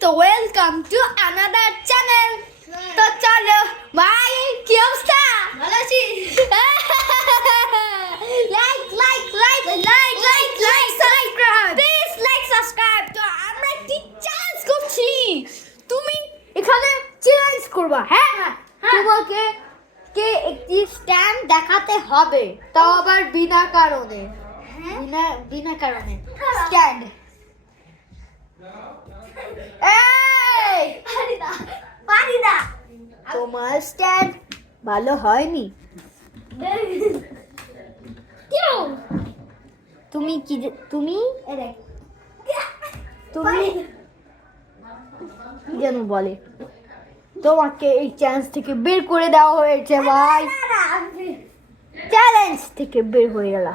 তো welcome to another channel. তো চলো ভাই, কি অবস্থা? ভালো আছি। Like like like like like like subscribe, please like subscribe. তো আমরা একটি চ্যালেঞ্জ করছি, তুমি এখানে চ্যালেঞ্জ করবা। হ্যাঁ, তোমাকে কে একটি স্ট্যান্ড দেখাতে হবে, তাও আবার বিনা কারণে। বিনা কারণে স্ট্যান্ড। এই পারি না, তোমার স্ট্যান্ড ভালো হয়নি। তুমি কি তুমি যেন বলে, তোমাকে এই চ্যালেঞ্জ থেকে বের করে দেওয়া হয়েছে ভাই। চ্যালেঞ্জ থেকে বের হয়ে গেল।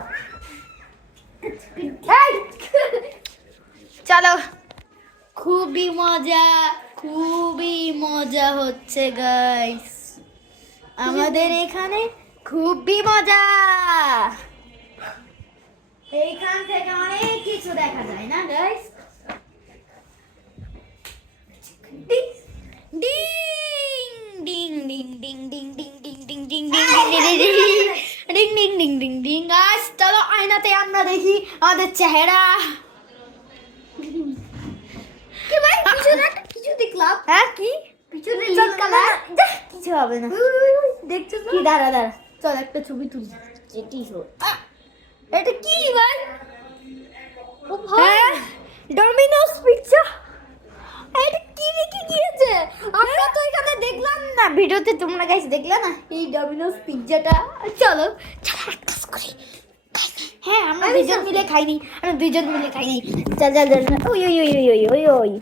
চলো, খুবই মজা হচ্ছে গাইস, আমাদের এখানে খুবই মজা। এইখান থেকে অনেক কিছু দেখা যায় না guys. Ding ding ding ding ding ding ding ding ding ding ding ding ding ding. Guys চলো আয়নাতে আমরা দেখি আমাদের চেহারা। কি ভাই, কিছু দেখলাম। হ্যাঁ, কি পিছনে লিক কালার? কিছু হবে না, দেখছো কি? দাঁড়া চল একটা ছবি তুলি। যেটি হোক, এটা কি ভাই? ও ভাই, ডমিনোস পিৎজা। এটা কি রেখে গিয়েছে? আমরা তো এখানে দেখলাম না ভিডিওতে, তোমরা গাইস দেখলে না এই ডমিনোস পিৎজাটা? চলো এক কাজ করি। হ্যাঁ, আমরা দুজন মিলে খাইনি, চল ওই ওই ওই ওই ওই ওই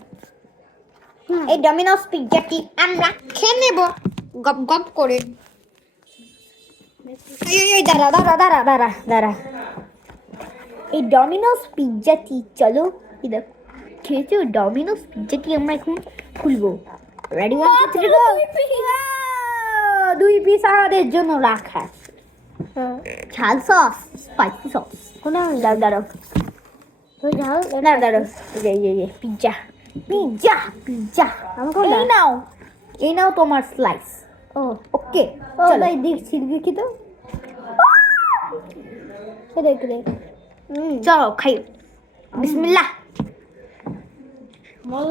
এই ডমিনোস পিৎজাটি আমরা খেয়ে নেব গপ গপ করে। এই দাঁড়া, এই ডমিনোস পিৎজাটি, চলো এই দেখ খেয়েছো ডমিনোস পিৎজাটি আমরা এখন খুলবো। রেডি? 1 2 3 গো। 2 পিস আমাদের জন্য রাখা, ঝাল সস, স্পাইসি সস। কোন দাঁড়াও এই পিৎজা এই নাও তোমার স্লাইস। ওকে চলো ভাই, দেখি তো। চলো খাই, বিসমিল্লাহ।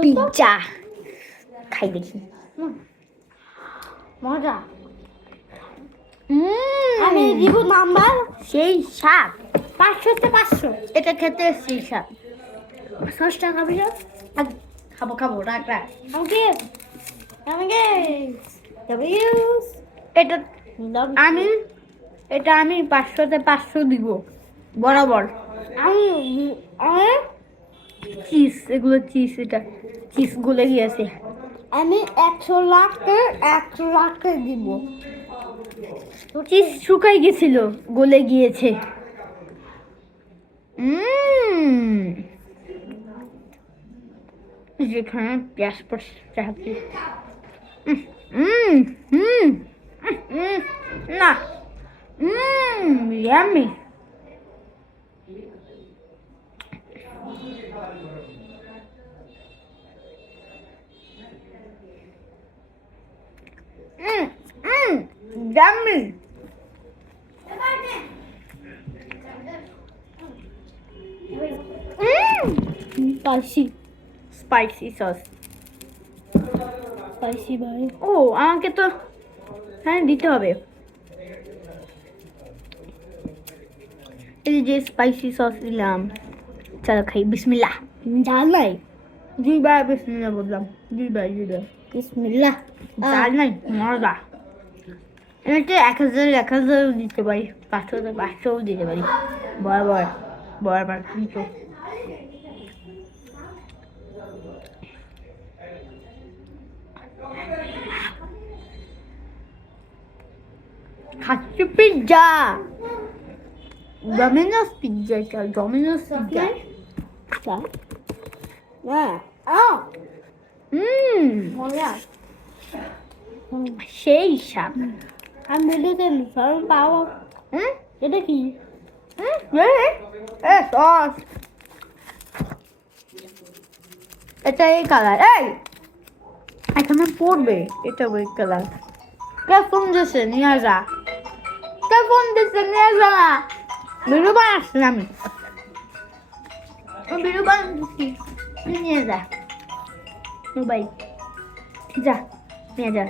পিৎজা খাই দেখি, মজা। আমি দিব নাম্বার সেই 7, 500তে 500। এটা খেতে সেই 7। 10 টাকা বিলো খাবো রাখ আমাকে এটা আমি 500তে 500 দিব বরাবর। আমি চিজ, এগুলো চিজ, এটা চিজ গলে গিয়েছে। আমি 100 লাখে দিব। চিজ শুকাই গেছিল, গলে গিয়েছে। যেখানে পেঁয়াজ পড়ছে না, yummy. Yummy. Spicy sauce. Spicy ভাই। ও আমাকে তো হ্যাঁ দিতে হবে। এই যে স্পাইসি সস দিলাম, চলো খাই। বিসমিল্লাহ। ঝাল নাই, 2 বার বিসমিল্লাহ বললাম। 2 বার বিসমিল্লাহ। ঝাল নাই, মজা। এটা 1000 দিতে পারি, 500 500 দিতে পারি, বরাবর কিন্তু খাচ্ছি পিৎজা। ডমিনোস পিৎজা, মজা, সেই স্বাদ। আমি ভিডিওতে পাবো। এটা কি? সস। এটা এই কালার, এই এখানে পড়বে, এটা ওই কালার। কে ফোন দিয়েছে? নিয়ে যা। কে ফোন দিয়েছে? নিয়ে যা না। ভিডিও বানাচ্ছি আমি, ভিডিও বানাচ্ছি, নিয়ে যা মোবাইল, যা নিয়ে যা।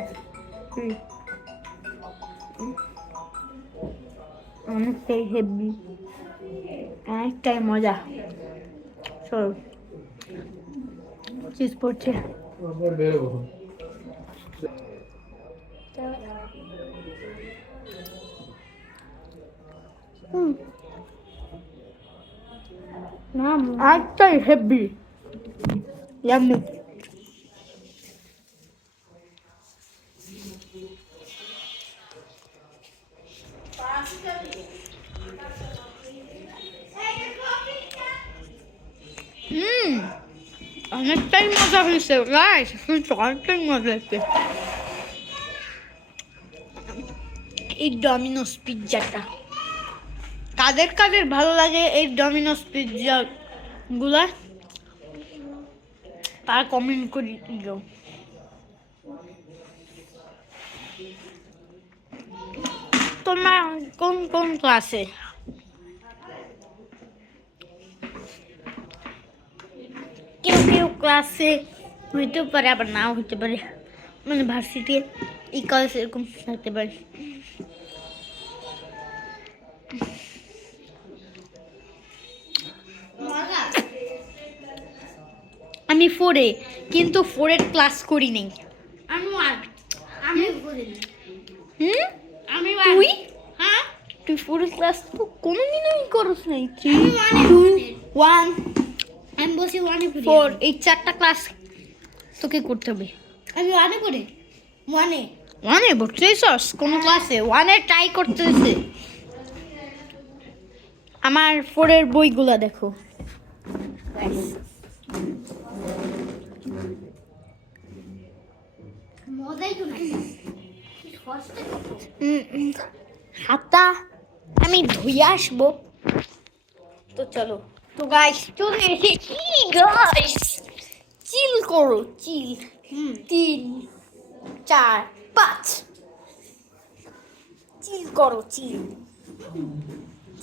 অনেকটাই হেভি, অনেকটাই মজা। চল চিজ পড়ছে। অনেকটাই হেভি, ইয়াম্মি। অনেকটাই মজা হয়েছে গাইস, অনেকটাই মজা হয়েছে এই ডমিনোস পিৎজাটা। কাদের কাদের ভালো লাগে এই ডমিনোস পিৎজা গুলা, তারা কমেন্ট করে দিও। তোমার কোন কোন ক্লাসে? কেউ কেউ ক্লাসে হইতে পারে, আবার নাও হইতে পারে, মানে ভার্সিটি এই কলেজ এরকম থাকতে পারে। আমি 4-এ, কিন্তু 4-এর ক্লাস করি নাই। তুই? হ্যাঁ, তুই 4-এর ক্লাস তো কোনোদিনই করছ নাই। 3, 2, 1 আমি বসে 1-এ পড়ি। 4 এই 4টা ক্লাস তোকে করতে হবে। আমি 1-এ পড়ি, 1-এ ভর্তিছস কোন ক্লাসে? 1-এ ট্রাই করতেছে। আমার 4-এর বইগুলা দেখো। হাতটা আমি ধুয়ে আসবো, তো চলো। তো গাইস চলে এসেছি গাইস, চিল করো, চিল। 3, 4, 5 চিল করো, চিল,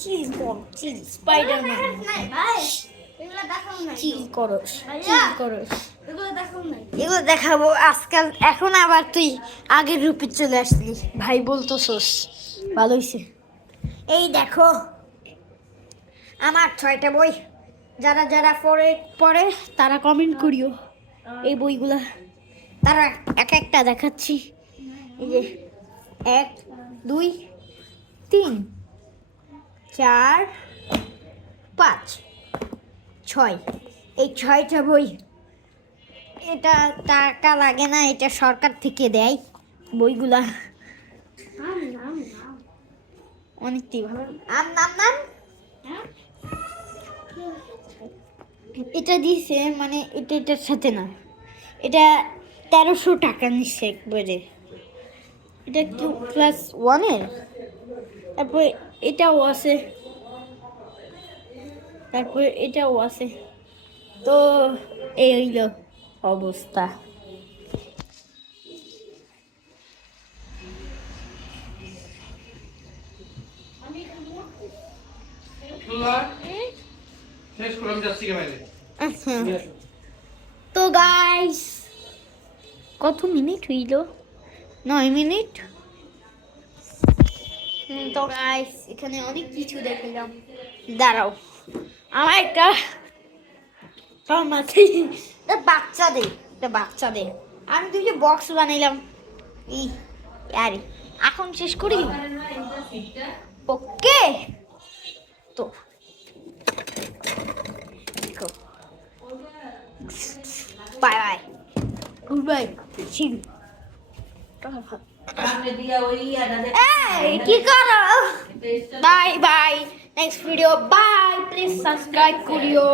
চিল করো, চিল। স্পাইডারম্যান চিল করো, চিল করো। এগুলো দেখাবো আজকাল। এখন আবার তুই আগের রূপে চলে আসলি ভাই, বলতেছস ভালো হয়েছে। এই দেখো আমার 6টা বই, যারা যারা পড়ে তারা কমেন্ট করিও এই বইগুলা। তারা এক একটা দেখাচ্ছি। এই যে 1, 2, 3, 4, 5, 6 এই 6টা বই। এটা টাকা লাগে না, এটা সরকার থেকে দেয় বইগুলা। অনেকটাই ভালো। নাম এটা দিছে, মানে এটার সাথে না, এটা 1300 টাকা নিচ্ছে একবারে। এটা কি ক্লাস 1-এর? তারপরে এটাও আছে, তারপরে এটাও আছে। তো এই হইল অবস্থা। তো গাইস কত মিনিট হইল? 9 মিনিট। তো গাইস এখানে অনেক কিছু দেখলাম। দাঁড়াও, আমার একটা বাচ্চাদের আমি 2টা বক্স বানাইলাম। আরে এখন শেষ করি। ওকে, তো বাই বাই, গুড বাই, কি করো? Bye bye, next video, bye. Please subscribe করিও।